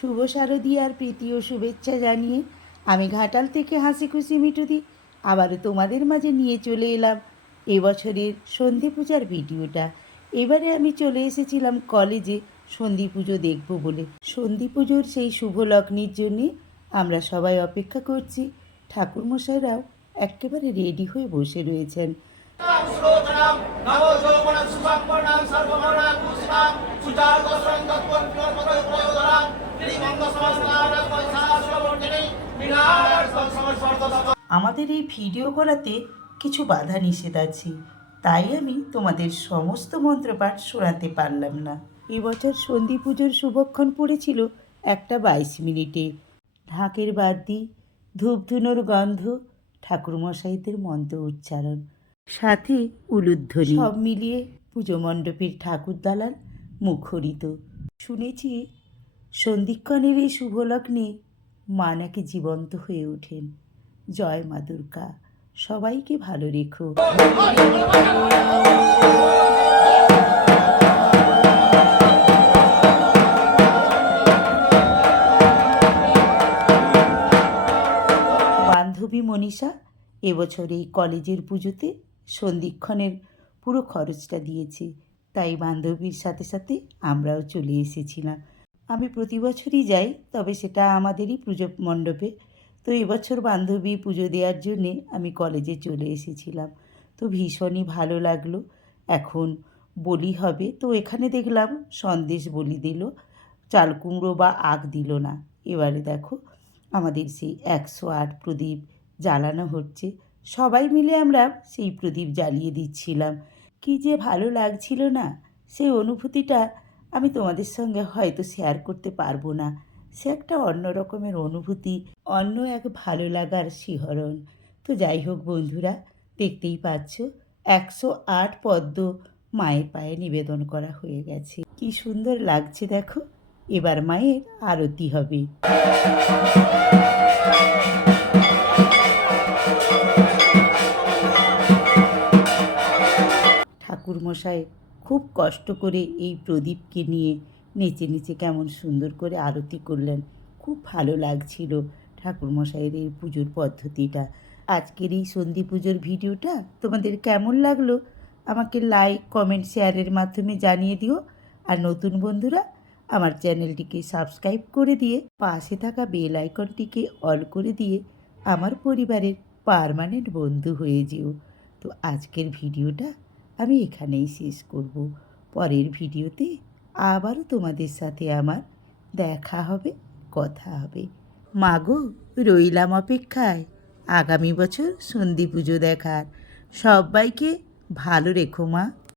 শুভ শারদীয়ার প্রীতি ও শুভেচ্ছা জানিয়ে আমি ঘাটাল থেকে হাসি খুশি মিটুদি আবারও তোমাদের মাঝে নিয়ে চলে এলাম। এবছরের সন্ধি পূজার ভিডিওটা। এবারে আমি চলে এসেছিলাম কলেজে সন্ধি পুজো দেখব বলে। সন্ধি পুজোর সেই শুভ লগ্নের জন্যে আমরা সবাই অপেক্ষা করছি। ঠাকুরমশাইরাও একেবারে রেডি হয়ে বসে রয়েছেন। আমাদের এই ভিডিও করাতে কিছু বাধা নিষেধ আছে। তাই আমি তোমাদের সমস্ত মন্ত্রপাঠ শোনাতে পারলাম না। এবছর সন্ধি পুজোর শুভক্ষণ পড়েছিল একটা বাইশ মিনিটে। ঢাকের বাদ্যি, ধূপধুনোর গন্ধ, ঠাকুরমশাইদের মন্ত্র উচ্চারণ, সাথে উলুধ্বনি। সব মিলিয়ে পুজো মণ্ডপের ঠাকুর দালান মুখরিত। শুনেছি সন্ধিক্ষণের এই শুভলগ্নে মা নাকি জীবন্ত হয়ে ওঠেন। জয় মা দুর্গা। সবাইকে ভালো রেখো। বান্ধবী মনীষা, এবছর এই কলেজের পুজোতে সন্ধিক্ষণের পুরো খরচটা দিয়েছে। তাই বান্ধবীর সাথে সাথে আমরাও চলে এসেছিলাম। আমি প্রতি বছরই যাই, তবে সেটা আমাদেরই পুজো মণ্ডপে তো এবছর বান্ধবী পুজো দেওয়ার জন্যে আমি কলেজে চলে এসেছিলাম। তো ভীষণই ভালো লাগল। এখন বলি হবে। তো এখানে দেখলাম সন্দেশ বলি দিল, চাল কুমড়ো বা আগ দিল না। এবারে দেখো আমাদের সেই একশো আট প্রদীপ জ্বালানো হচ্ছে। সবাই মিলে আমরা সেই প্রদীপ জ্বালিয়ে দিচ্ছিলাম। কি যে ভালো লাগছিল না, সেই অনুভূতিটা আমি তোমাদের সঙ্গে হয়তো শেয়ার করতে পারব না। সে একটা অন্য রকমের অনুভূতি, অন্য এক ভালো লাগার শিহরণ। তো যাই হোক বন্ধুরা, দেখতেই পাচ্ছ, একশো আট পদ্ম মায়ের পায়ে নিবেদন করা হয়ে গেছে। কি সুন্দর লাগছে দেখো, এবার মায়ের আরতি হবে। ঠাকুরমশাই খুব কষ্ট করে এই প্রদীপকে নিয়ে নেচে নেচে কেমন সুন্দর করে আরতি করলেন। খুব ভালো লাগছিল ঠাকুরমশাইয়ের এই পুজোর পদ্ধতিটা। আজকের এই সন্ধি পুজোর ভিডিওটা তোমাদের কেমন লাগল? আমাকে লাইক কমেন্ট শেয়ারের মাধ্যমে জানিয়ে দিও। আর নতুন বন্ধুরা, আমার চ্যানেলটিকে সাবস্ক্রাইব করে দিয়ে পাশে থাকা বেল আইকনটিকে অল করে দিয়ে আমার পরিবারের পারমানেন্ট বন্ধু হয়ে যেও। তো আজকের ভিডিওটা আমি এখানেই শেষ করব। পরের ভিডিওতে আবারও তোমাদের সাথে আমার দেখা হবে, কথা হবে। মাগো, রইলাম অপেক্ষায়। আগামী বছর সন্ধি পুজো দেখার। সবাইকে ভালো রেখো মা।